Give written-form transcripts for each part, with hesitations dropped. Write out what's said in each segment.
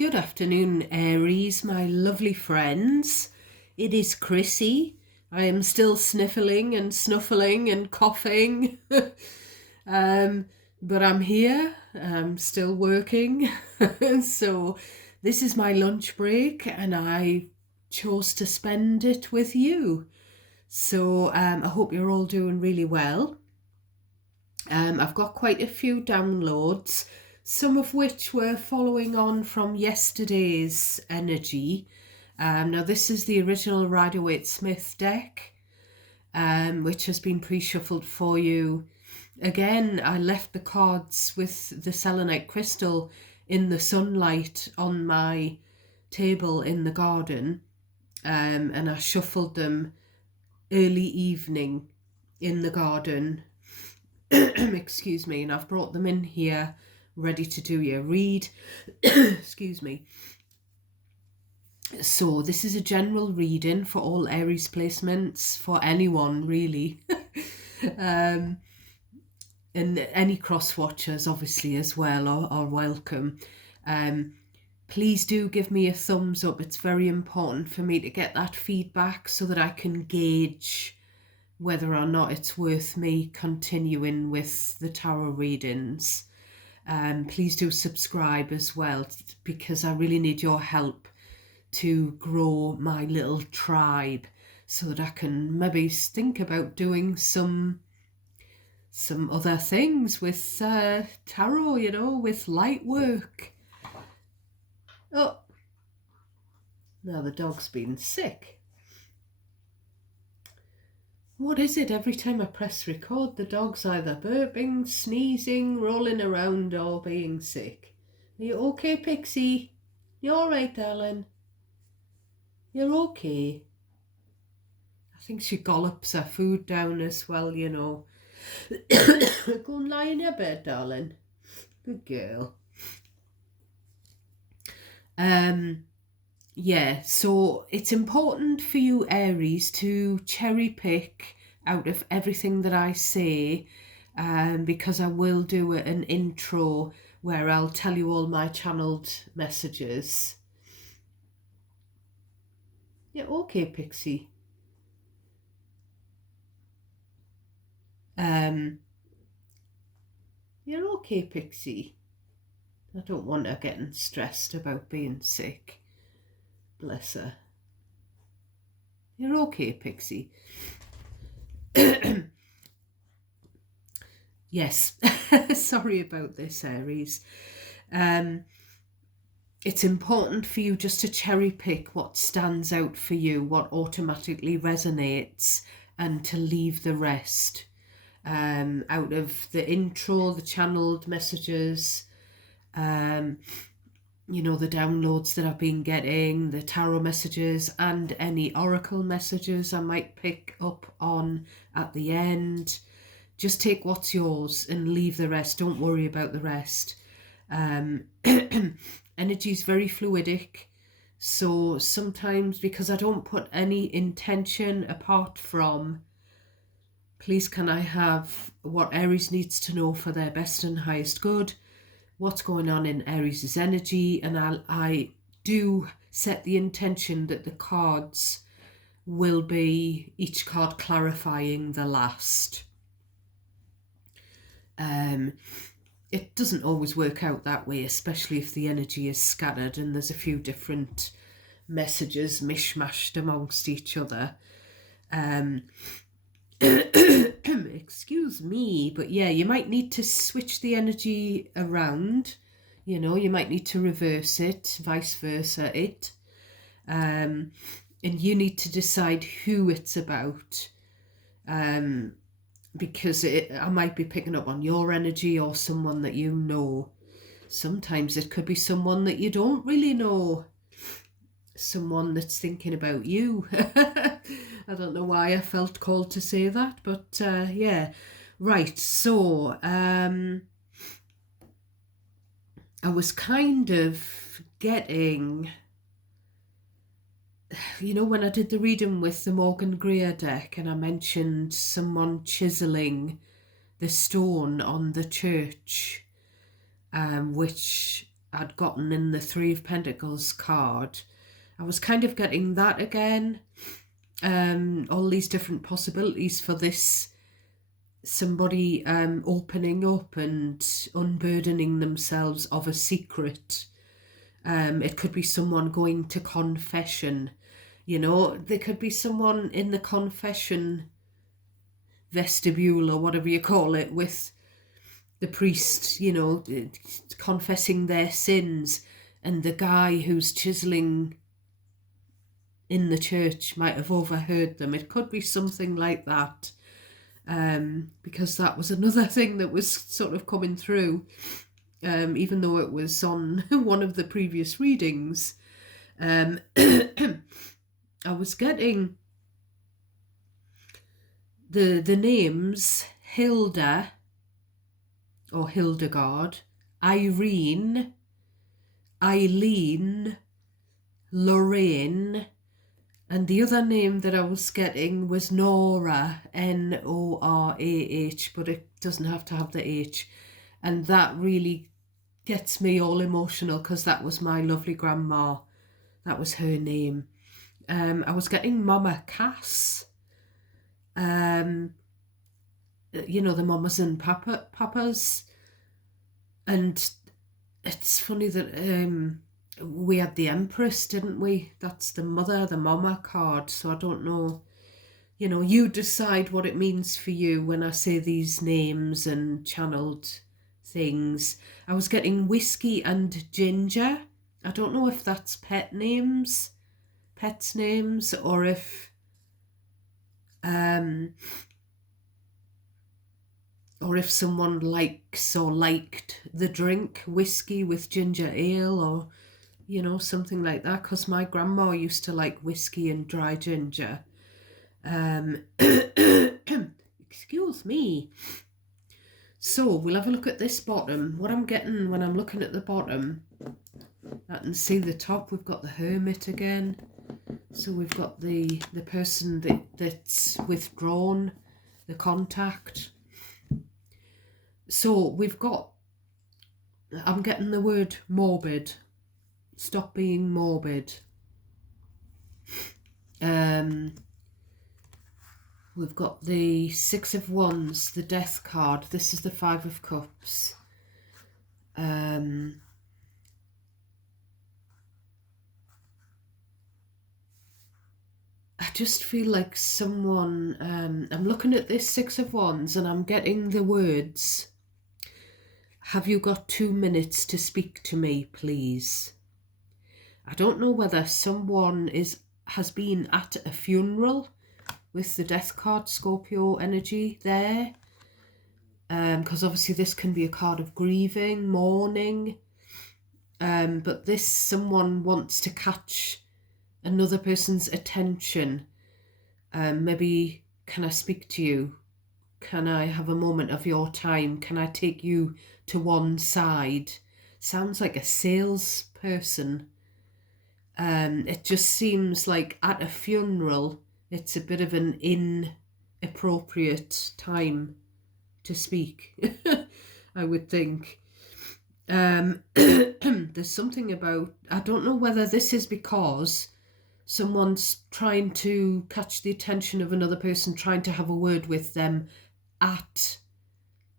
Good afternoon, Aries, my lovely friends. It is Chrissy. I am still sniffling and snuffling and coughing, but I'm here. I'm still working. So this is my lunch break and I chose to spend it with you. So I hope you're all doing really well. I've got quite a few downloads, some of which were following on from yesterday's energy. Now this is the original Rider-Waite-Smith deck, which has been pre-shuffled for you. Again, I left the cards with the selenite crystal in the sunlight on my table in the garden, and I shuffled them early evening in the garden. Excuse me, and I've brought them in here ready to do your read. Excuse me. So this is a general reading for all Aries placements, for anyone really. And any cross watchers obviously as well are welcome. Please do give me a thumbs up. It's very important for me to get that feedback so that I can gauge whether or not it's worth me continuing with the tarot readings. Please do subscribe as well, because I really need your help to grow my little tribe so that I can maybe think about doing some other things with tarot, you know, with light work. Oh, now the dog's been sick. What is it? Every time I press record, the dog's either burping, sneezing, rolling around, or being sick. Are you okay, Pixie? You alright, darling? You're okay? I think she gollops her food down as well, you know. Go and lie in your bed, darling. Good girl. Yeah, so it's important for you, Aries, to cherry pick out of everything that I say, because I will do an intro where I'll tell you all my channeled messages. Yeah, okay, Pixie. You're okay, Pixie. I don't want her getting stressed about being sick. Bless her. You're okay, Pixie. Yes, sorry about this, Aries. It's important for you just to cherry pick what stands out for you, what automatically resonates, and to leave the rest. Out of the intro, the channeled messages, you know, the downloads that I've been getting, the tarot messages, and any oracle messages I might pick up on at the end. Just take what's yours and leave the rest. Don't worry about the rest. Energy is very fluidic. So sometimes, because I don't put any intention apart from, please can I have what Aries needs to know for their best and highest good, what's going on in Aries' energy, and I do set the intention that the cards will be each card clarifying the last. It doesn't always work out that way, especially if the energy is scattered and there's a few different messages mishmashed amongst each other. Excuse me, but yeah, you might need to switch the energy around. You know, you might need to reverse it, vice versa it. And you need to decide who it's about. Because I might be picking up on your energy or someone that you know. Sometimes it could be someone that you don't really know. Someone that's thinking about you. I don't know why I felt called to say that, but yeah. Right, so I was kind of getting, you know, when I did the reading with the Morgan Greer deck and I mentioned someone chiseling the stone on the church, which I'd gotten in the Three of Pentacles card. I was kind of getting that again. All these different possibilities for this somebody opening up and unburdening themselves of a secret. It could be someone going to confession. You know, there could be someone in the confession vestibule or whatever you call it with the priest, you know, confessing their sins, and the guy who's chiseling in the church might have overheard them. It could be something like that, because that was another thing that was sort of coming through, even though it was on one of the previous readings. I was getting the names Hilda or Hildegard, Irene, Eileen, Lorraine, and the other name that I was getting was Nora, Norah, but it doesn't have to have the H. And that really gets me all emotional because that was my lovely grandma. That was her name. I was getting Mama Cass. You know, the mamas and papas. And it's funny that we had the Empress, didn't we? That's the mother, the mama card. So I don't know. You know, you decide what it means for you when I say these names and channeled things. I was getting Whiskey and Ginger. I don't know if that's pets' names, or if someone likes or liked the drink whiskey with ginger ale, or, you know, something like that, because my grandma used to like whiskey and dry ginger. Excuse me. So we'll have a look at this bottom. What I'm getting when I'm looking at the bottom, I can see the top. We've got the Hermit again. So we've got the person that's withdrawn, the contact. So I'm getting the word morbid. Stop being morbid. We've got the Six of Wands, the Death card. This is the Five of Cups. I just feel like someone, I'm looking at this Six of Wands and I'm getting the words, have you got 2 minutes to speak to me, please? I don't know whether someone has been at a funeral with the Death card, Scorpio energy there. Because obviously this can be a card of grieving, mourning. But this, someone wants to catch another person's attention. Maybe, can I speak to you? Can I have a moment of your time? Can I take you to one side? Sounds like a salesperson. It just seems like at a funeral, it's a bit of an inappropriate time to speak, I would think. There's something about, I don't know whether this is because someone's trying to catch the attention of another person, trying to have a word with them at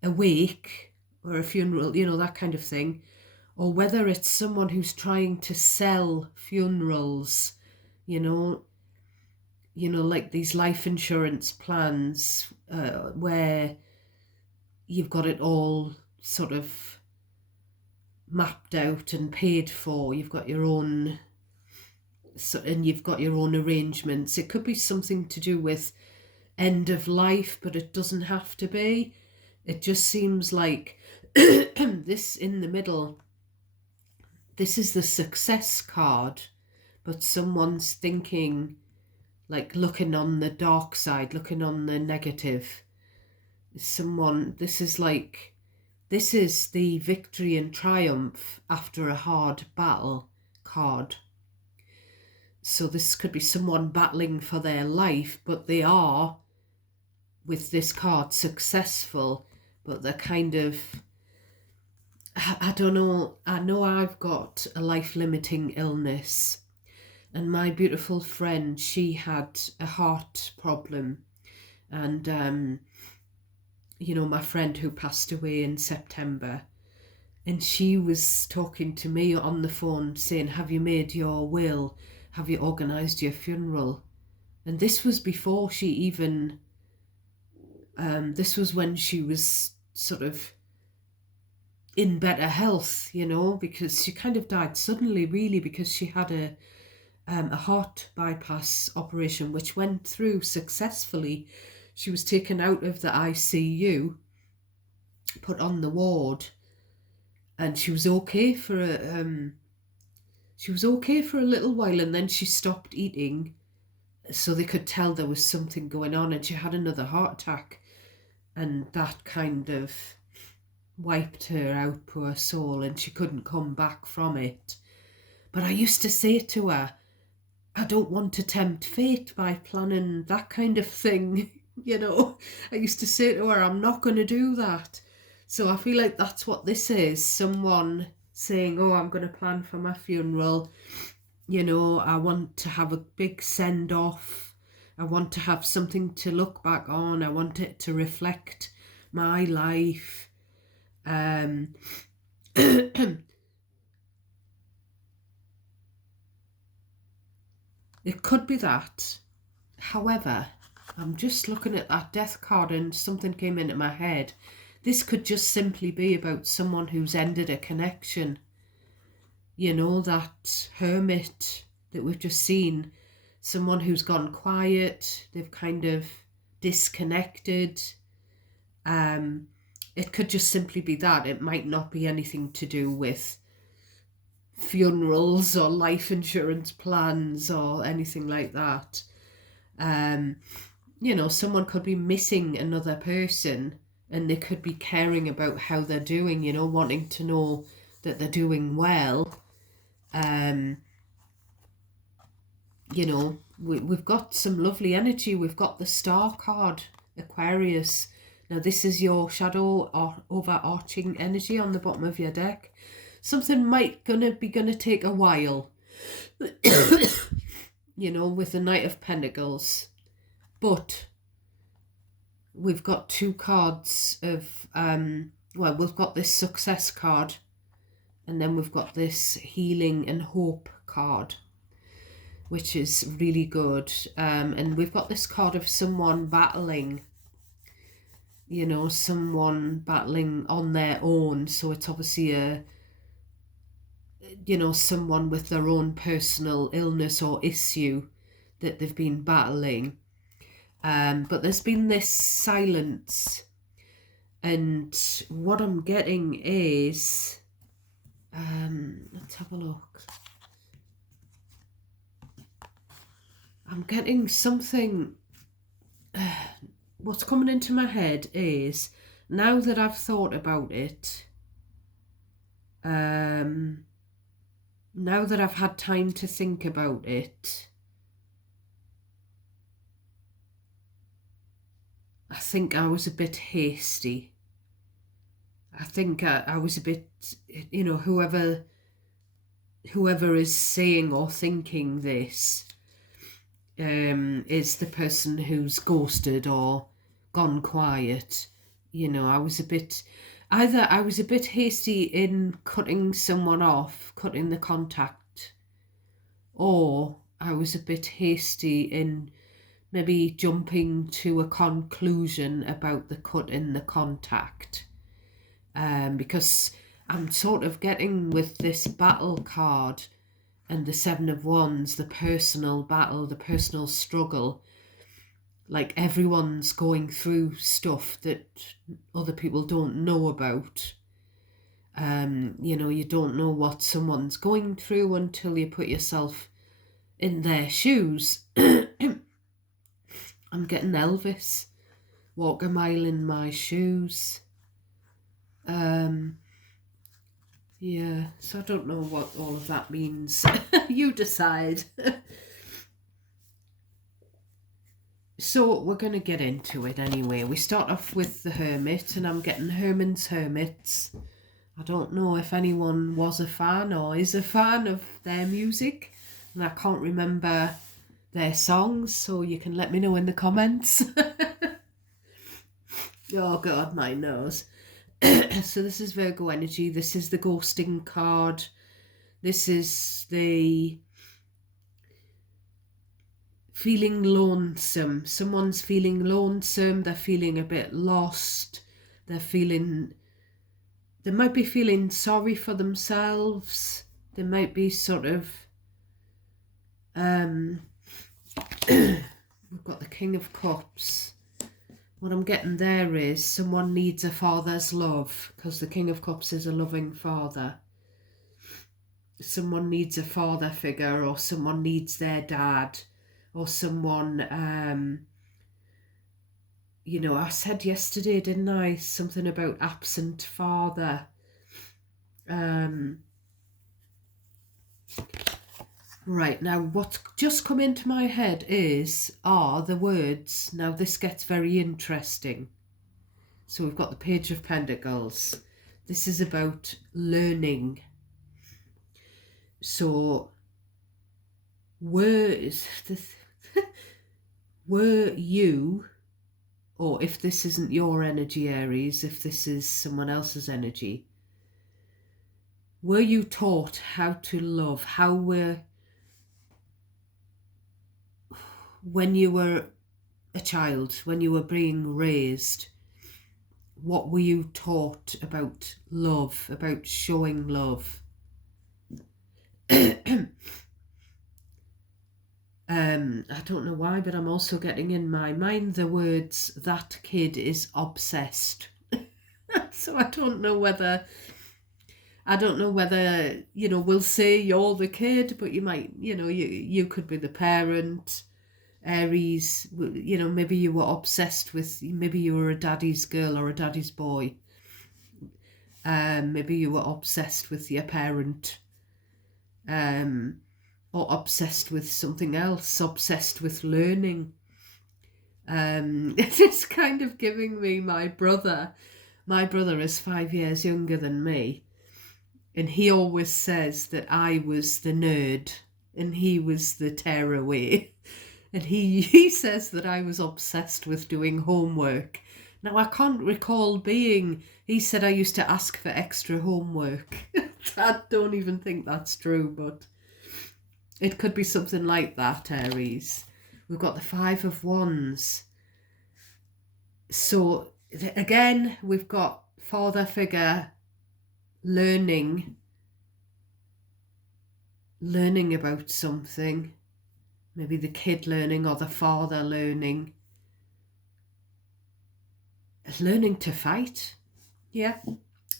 a wake or a funeral, you know, that kind of thing, or whether it's someone who's trying to sell funerals, you know, like these life insurance plans where you've got it all sort of mapped out and paid for. You've got your own, and you've got your own arrangements. It could be something to do with end of life, but it doesn't have to be. It just seems like this in the middle, this is the Success card, but someone's thinking, like looking on the dark side, looking on the negative. This is the victory and triumph after a hard battle card. So this could be someone battling for their life, but they are, with this card, successful, but they're kind of, I don't know. I know I've got a life-limiting illness, and my beautiful friend, she had a heart problem, and my friend who passed away in September, and she was talking to me on the phone saying, "Have you made your will? Have you organised your funeral?" And this was before she even. This was when she was sort of in better health, because she kind of died suddenly, really, because she had a heart bypass operation which went through successfully. She was taken out of the ICU, put on the ward, and she was okay for a little while, and then she stopped eating, so they could tell there was something going on, and she had another heart attack, and that kind of wiped her out, poor soul, and she couldn't come back from it. But I used to say to her, I don't want to tempt fate by planning that kind of thing. I used to say to her, I'm not going to do that. So I feel like that's what this is. Someone saying, oh, I'm going to plan for my funeral. I want to have a big send off. I want to have something to look back on. I want it to reflect my life. It could be that. However, I'm just looking at that death card and something came into my head. This could just simply be about someone who's ended a connection. That hermit that we've just seen. Someone who's gone quiet. They've kind of disconnected. It could just simply be that. It might not be anything to do with funerals or life insurance plans or anything like that. Someone could be missing another person, and they could be caring about how they're doing, wanting to know that they're doing well. We've got some lovely energy. We've got the Star card, Aquarius. Now this is your shadow or overarching energy on the bottom of your deck. Something might gonna take a while. With the Knight of Pentacles. But we've got two cards of, we've got this success card, and then we've got this healing and hope card, which is really good. And we've got this card of someone battling, someone battling on their own. So it's obviously someone with their own personal illness or issue that they've been battling. But there's been this silence, and what I'm getting is, let's have a look. I'm getting something, what's coming into my head is, now that I've thought about it, now that I've had time to think about it, I think I was a bit hasty. I think I was a bit, whoever is saying or thinking this is the person who's ghosted or gone quiet. I was a bit hasty in cutting someone off, cutting the contact, or I was a bit hasty in maybe jumping to a conclusion about the cut in the contact. Because I'm sort of getting with this battle card and the Seven of Wands, the personal battle, the personal struggle. Like everyone's going through stuff that other people don't know about. You don't know what someone's going through until you put yourself in their shoes. I'm getting Elvis, walk a mile in my shoes. Yeah, so I don't know what all of that means. You decide. So we're going to get into it anyway. We start off with the Hermit, and I'm getting Herman's Hermits. I don't know if anyone was a fan or is a fan of their music, and I can't remember their songs, so you can let me know in the comments. Oh God, my nose. So this is Virgo energy. This is the ghosting card. This is the feeling lonesome. Someone's feeling lonesome. They're feeling a bit lost. They might be feeling sorry for themselves. They might be sort of, we've got the King of Cups. What I'm getting there is someone needs a father's love, because the King of Cups is a loving father. Someone needs a father figure, or someone needs their dad, or someone, I said yesterday, didn't I, something about absent father. Right, now what's just come into my head are the words. Now this gets very interesting. So we've got the Page of Pentacles. This is about learning. So were you, or if this isn't your energy, Aries, if this is someone else's energy, were you taught how to love? When you were a child, when you were being raised, what were you taught about love, about showing love? I don't know why, but I'm also getting in my mind the words, that kid is obsessed. So I don't know whether, we'll say you're the kid, but you might, you could be the parent. Aries, maybe you were obsessed with, maybe you were a daddy's girl or a daddy's boy. Maybe you were obsessed with your parent. Or obsessed with something else, obsessed with learning. It's kind of giving me my brother. My brother is 5 years younger than me, and he always says that I was the nerd and he was the tearaway. And he says that I was obsessed with doing homework. Now, I can't recall he said I used to ask for extra homework. I don't even think that's true, but it could be something like that, Aries. We've got the Five of Wands. So, again, we've got father figure learning about something. Maybe the kid learning or the father learning. Learning to fight. Yeah.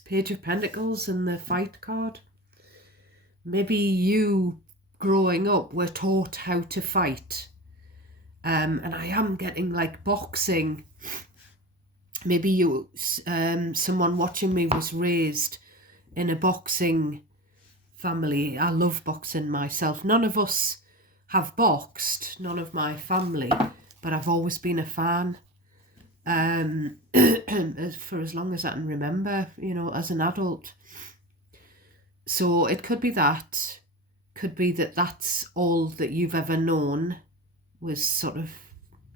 Page of Pentacles and the fight card. Maybe you, growing up, were taught how to fight. And I am getting like boxing. Maybe someone watching me was raised in a boxing family. I love boxing myself. None of us have boxed, none of my family, but I've always been a fan. For as long as I can remember, as an adult. So it could be that. Could be that that's all that you've ever known, was sort of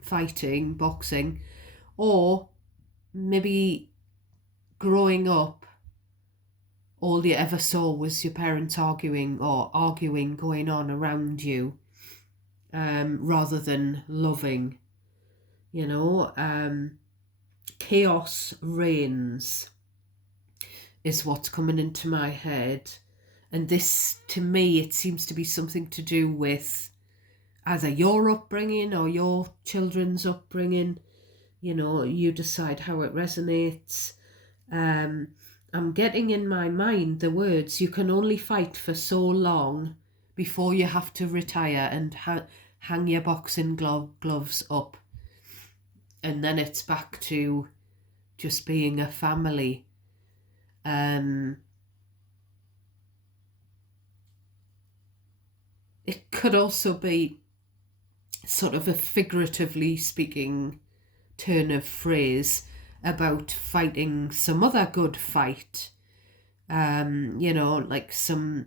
fighting, boxing. Or maybe growing up, all you ever saw was your parents arguing going on around you, rather than loving. Chaos reigns is what's coming into my head. And this, to me, it seems to be something to do with either your upbringing or your children's upbringing. You decide how it resonates. I'm getting in my mind the words, you can only fight for so long before you have to retire and hang your boxing gloves up. And then it's back to just being a family. It could also be sort of a figuratively speaking turn of phrase about fighting some other good fight. You know, like some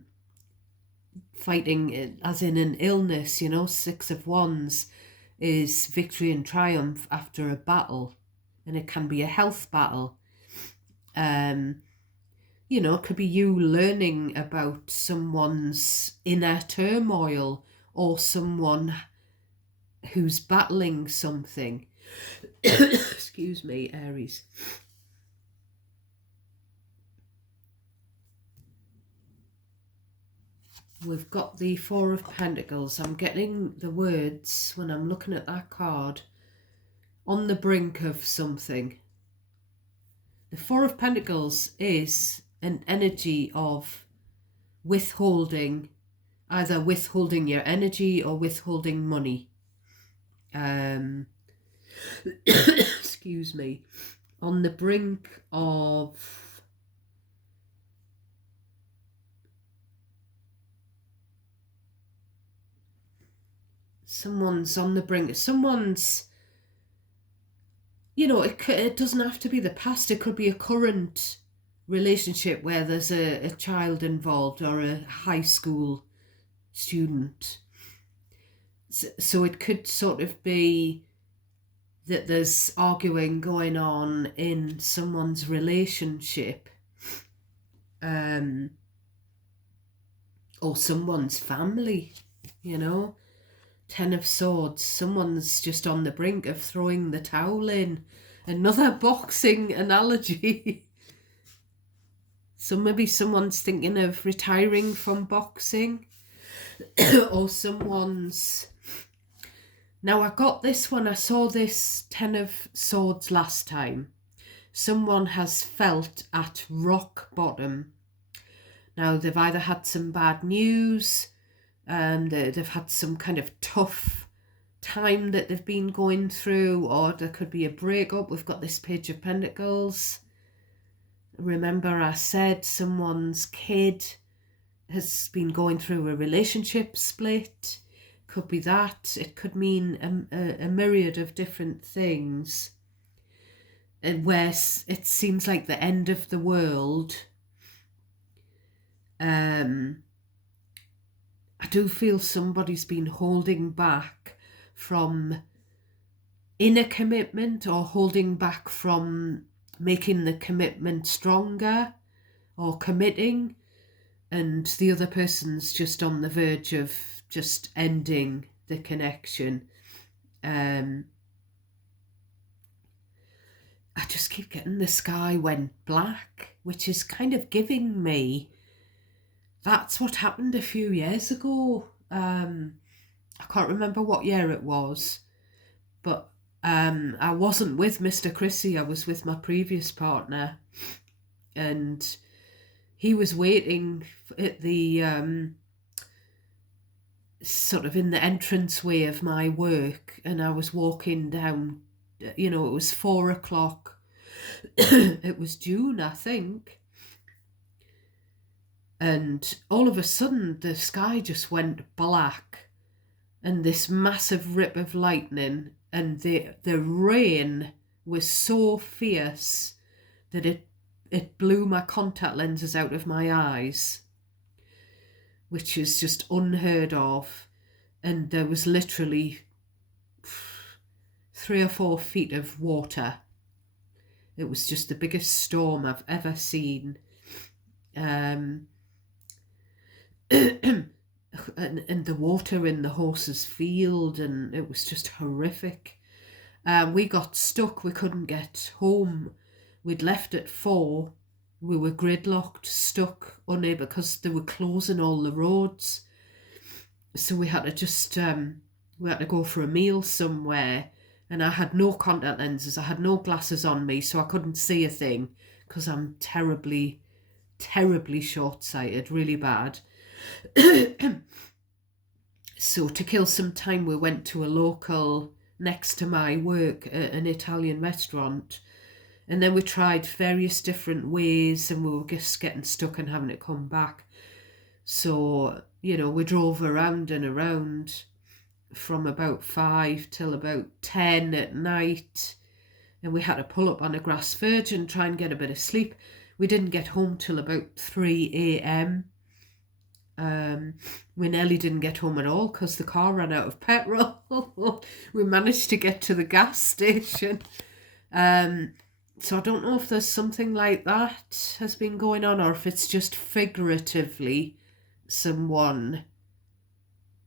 fighting as in an illness, you know, Six of Wands is victory and triumph after a battle, and it can be a health battle. Um, you know, it could be you learning about someone's inner turmoil or someone who's battling something. Excuse me, Aries. We've got the Four of Pentacles. I'm getting the words when I'm looking at that card. On the brink of something. The Four of Pentacles is an energy of withholding, either withholding your energy or withholding money. Excuse me. On the brink of someone's on the brink. Someone's, you know, it doesn't have to be the past. It could be a current relationship where there's a child involved or a high school student. So it could sort of be that there's arguing going on in someone's relationship, or someone's family, you know. Ten of Swords, someone's just on the brink of throwing the towel in. Another boxing analogy. So maybe someone's thinking of retiring from boxing, or someone's... Now I got this one, I saw this Ten of Swords last time. Someone has felt at rock bottom. Now they've either had some bad news, they've had some kind of tough time that they've been going through, or there could be a breakup. We've got this Page of Pentacles. Remember I said someone's kid has been going through a relationship split. Could be that. It could mean a myriad of different things. And where it seems like the end of the world. I do feel somebody's been holding back from inner commitment, or holding back from making the commitment stronger or committing, and the other person's just on the verge of just ending the connection. I just keep getting the sky went black, which is kind of giving me that's what happened a few years ago. I can't remember what year it was, but I wasn't with Mr. Chrissy, I was with my previous partner, and he was waiting at the sort of in the entranceway of my work, and I was walking down, you know, it was 4 o'clock. It was June, I think. And all of a sudden the sky just went black, and this massive rip of lightning, and the rain was so fierce that it blew my contact lenses out of my eyes, which is just unheard of. And there was literally 3 or 4 feet of water. It was just the biggest storm I've ever seen. And the water in the horse's field, and it was just horrific. We got stuck, we couldn't get home. We'd left at 4. We were gridlocked, stuck, unable, because they were closing all the roads. So we had to just we had to go for a meal somewhere, and I had no contact lenses, I had no glasses on me, so I couldn't see a thing, because I'm terribly short-sighted, really bad. So to kill some time, we went to a local, next to my work, an Italian restaurant, and then we tried various different ways, and we were just getting stuck and having to come back. So, you know, we drove around and around from about 5 till about 10 at night, and we had to pull up on a grass verge and try and get a bit of sleep. We didn't get home till about 3 a.m. We nearly didn't get home at all because the car ran out of petrol. We managed to get to the gas station. So I don't know if there's something like that has been going on, or if it's just figuratively someone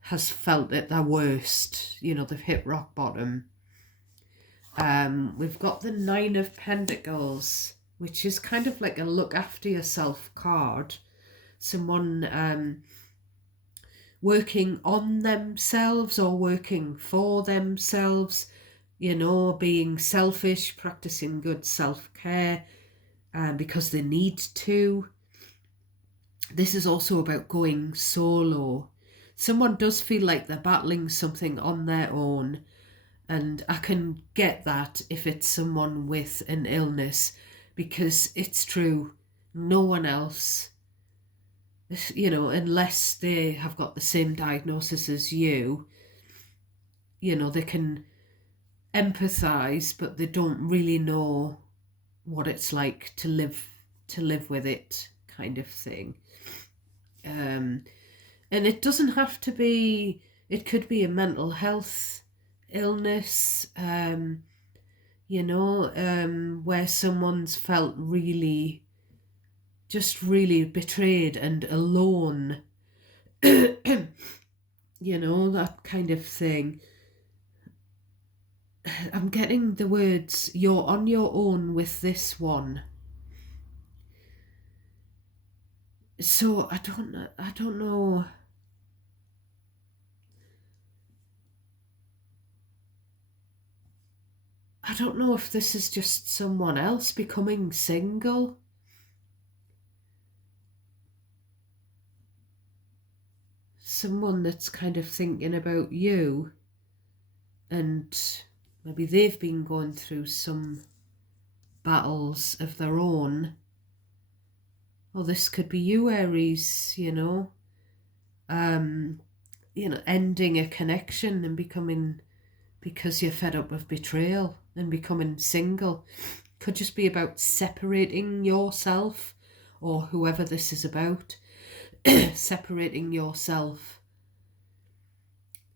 has felt at their worst. You know, they've hit rock bottom. We've got the Nine of Pentacles, which is kind of like a look after yourself card. Someone working on themselves or working for themselves, you know, being selfish, practicing good self-care because they need to. This is also about going solo. Someone does feel like they're battling something on their own, and I can get that if it's someone with an illness, because it's true, no one else, you know, unless they have got the same diagnosis as you know, they can empathize, but they don't really know what it's like to live with it, kind of thing. And it doesn't have to be, it could be a mental health illness, you know, where someone's felt really, just really betrayed and alone, you know, that kind of thing. I'm getting the words, you're on your own with this one. So I don't know. I don't know if this is just someone else becoming single. Someone that's kind of thinking about you, and maybe they've been going through some battles of their own. Or this could be you, Aries, you know. You know, ending a connection and becoming, because you're fed up with betrayal, and becoming single. Could just be about separating yourself, or whoever this is about, separating yourself.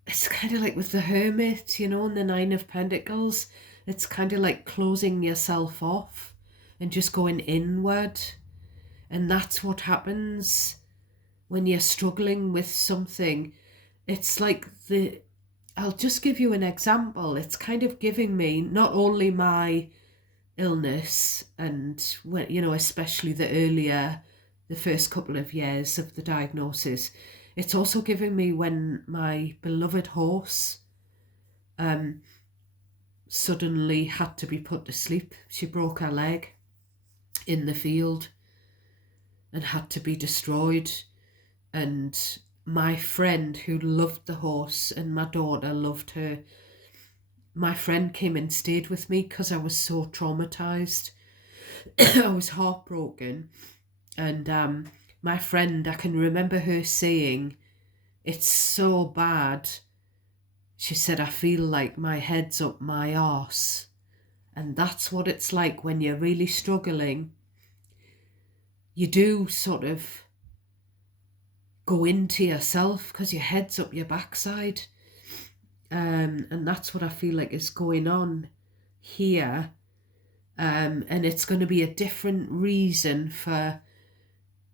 It's kind of like with the Hermit, you know, and the Nine of Pentacles. It's kind of like closing yourself off and just going inward. And that's what happens when you're struggling with something. It's like I'll just give you an example. It's kind of giving me not only my illness, and when, you know, especially the first couple of years of the diagnosis, it's also giving me when my beloved horse suddenly had to be put to sleep. She broke her leg in the field and had to be destroyed. And my friend who loved the horse, and my daughter loved her, my friend came and stayed with me because I was so traumatized. I was heartbroken. And my friend, I can remember her saying, it's so bad. She said, I feel like my head's up my arse. And that's what it's like when you're really struggling. You do sort of go into yourself because your head's up your backside. And that's what I feel like is going on here. And it's going to be a different reason for,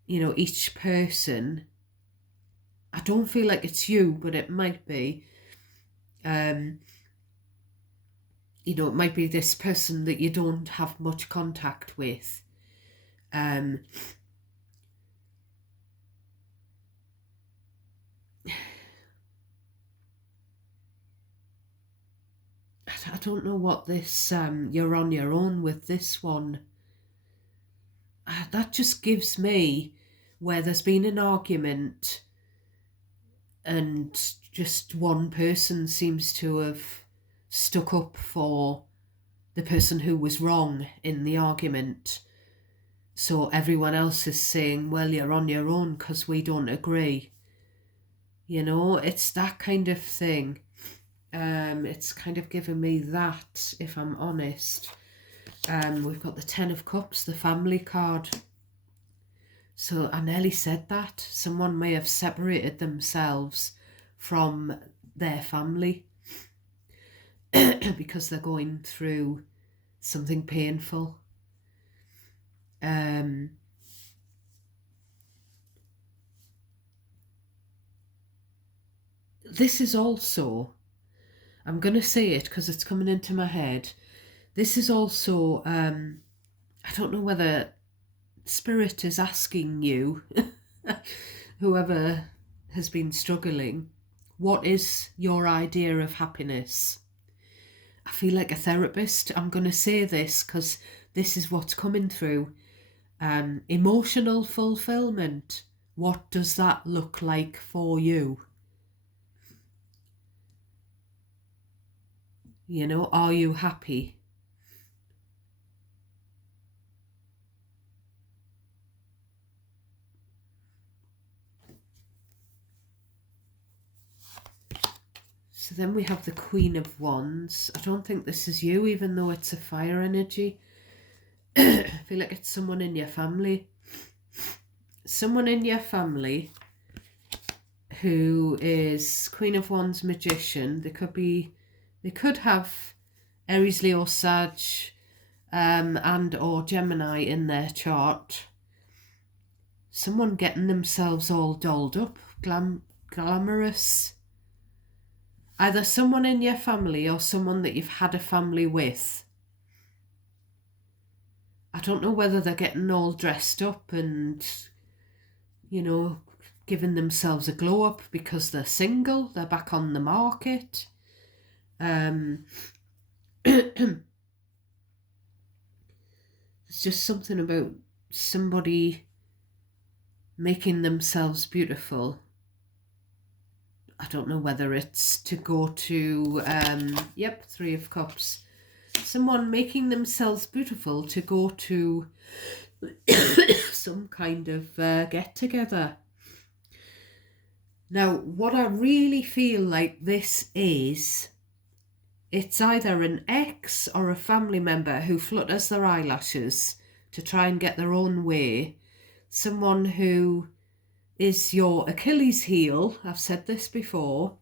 you know, each person. I don't feel like it's you, but it might be. You know, it might be this person that you don't have much contact with. I don't know what this, you're on your own with this one. That just gives me where there's been an argument and just one person seems to have stuck up for the person who was wrong in the argument. So everyone else is saying, well, you're on your own because we don't agree. You know, it's that kind of thing. It's kind of given me that, if I'm honest. We've got the Ten of Cups, the family card. So I nearly said that. Someone may have separated themselves from their family because they're going through something painful. This is also, I'm going to say it because it's coming into my head. This is also, I don't know whether Spirit is asking you, whoever has been struggling, what is your idea of happiness? I feel like a therapist. I'm going to say this because this is what's coming through. Emotional fulfillment. What does that look like for you? You know, are you happy? So then we have the Queen of Wands. I don't think this is you, even though it's a fire energy. I feel like it's someone in your family. Someone in your family who is Queen of Wands magician. They could have Aries, Leo, Sag, and or Gemini in their chart. Someone getting themselves all dolled up, glamorous. Either someone in your family or someone that you've had a family with. I don't know whether they're getting all dressed up and, you know, giving themselves a glow up because they're single, they're back on the market. There's just something about somebody making themselves beautiful. I don't know whether it's to go to, Three of Cups. Someone making themselves beautiful to go to some kind of get-together. Now, what I really feel like this is, it's either an ex or a family member who flutters their eyelashes to try and get their own way. Someone who is your Achilles heel. I've said this before.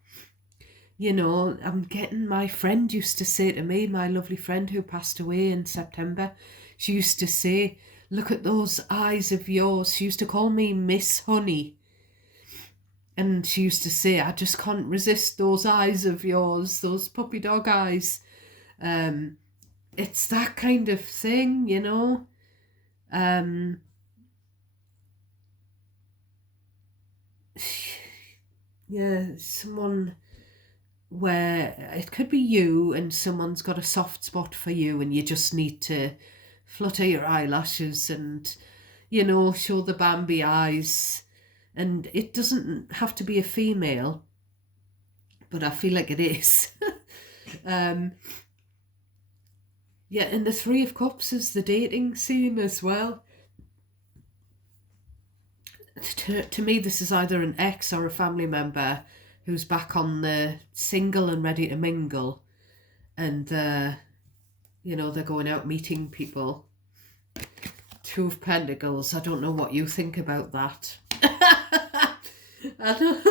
You know, I'm getting, my friend used to say to me, my lovely friend who passed away in September, she used to say, look at those eyes of yours. She used to call me Miss Honey. And she used to say, I just can't resist those eyes of yours, those puppy dog eyes. It's that kind of thing, you know. Yeah, someone where it could be you and someone's got a soft spot for you and you just need to flutter your eyelashes and, you know, show the Bambi eyes. And it doesn't have to be a female, but I feel like it is. Yeah, and the Three of Cups is the dating scene as well. To me, this is either an ex or a family member who's back on the single and ready to mingle. And, you know, they're going out meeting people. Two of Pentacles. I don't know what you think about that. I don't,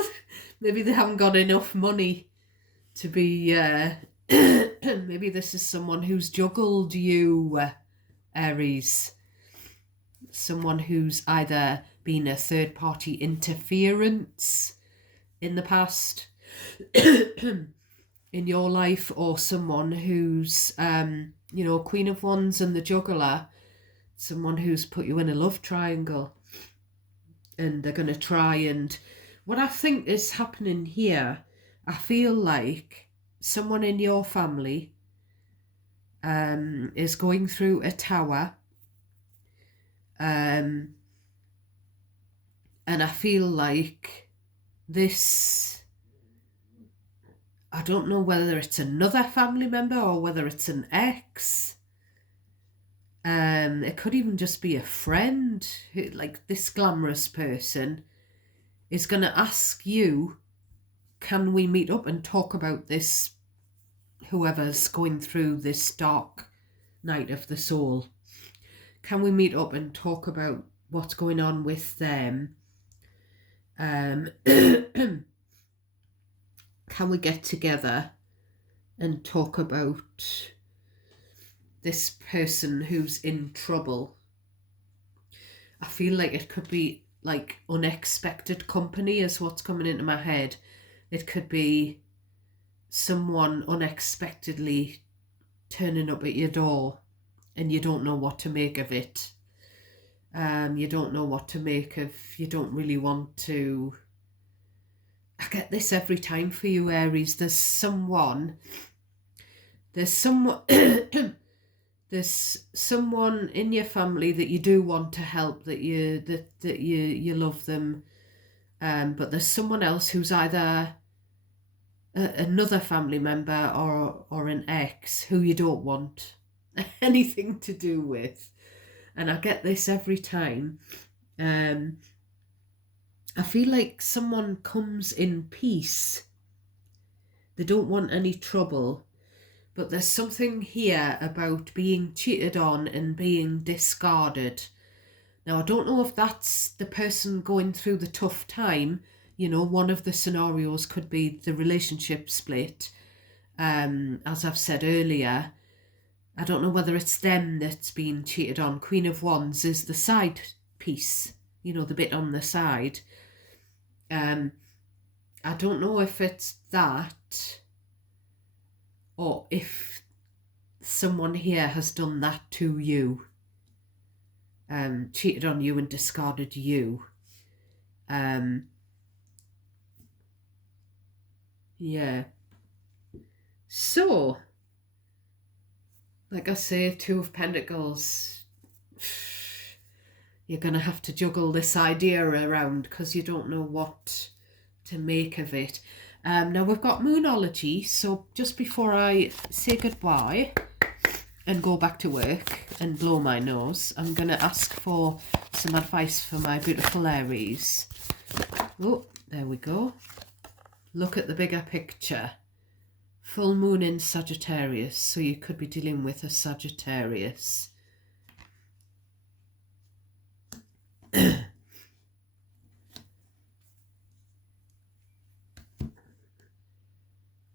maybe they haven't got enough money to be... maybe this is someone who's juggled you, Aries. Someone who's either been a third-party interference in the past in your life, or someone who's, you know, Queen of Wands and the juggler, someone who's put you in a love triangle. And they're going to try and... What I think is happening here, I feel like someone in your family is going through a tower. And I feel like this... I don't know whether it's another family member or whether it's an ex. It could even just be a friend who, like, this glamorous person is going to ask you, can we meet up and talk about this, whoever's going through this dark night of the soul? Can we meet up and talk about what's going on with them. Can we get together and talk about this person who's in trouble? I feel like it could be like unexpected company is what's coming into my head. It could be someone unexpectedly turning up at your door and you don't know what to make of it. You don't know what to make of, you don't really want to. I get this every time for you, Aries. There's someone there's someone in your family that you do want to help, that you love them, but there's someone else who's either another family member or an ex who you don't want anything to do with. And I get this every time. I feel like someone comes in peace. They don't want any trouble. But there's something here about being cheated on and being discarded. Now, I don't know if that's the person going through the tough time. You know, one of the scenarios could be the relationship split. As I've said earlier, I don't know whether it's them that's been cheated on. Queen of Wands is the side piece, you know, the bit on the side. I don't know if it's that or if someone here has done that to you, cheated on you and discarded you. Yeah. So, like I say, Two of Pentacles, you're going to have to juggle this idea around because you don't know what to make of it. Now we've got Moonology, so just before I say goodbye and go back to work and blow my nose, I'm going to ask for some advice for my beautiful Aries. Oh, there we go. Look at the bigger picture. Full moon in Sagittarius, so you could be dealing with a Sagittarius.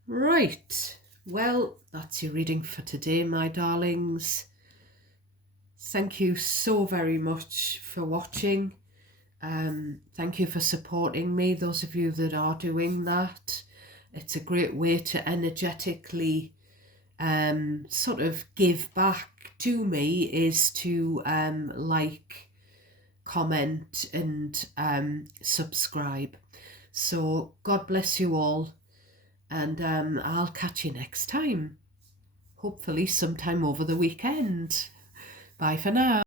Right, well, that's your reading for today, my darlings. Thank you so very much for watching. Thank you for supporting me, those of you that are doing that. It's a great way to energetically sort of give back to me, is to like, comment and subscribe. So God bless you all, and I'll catch you next time, hopefully sometime over the weekend. Bye for now.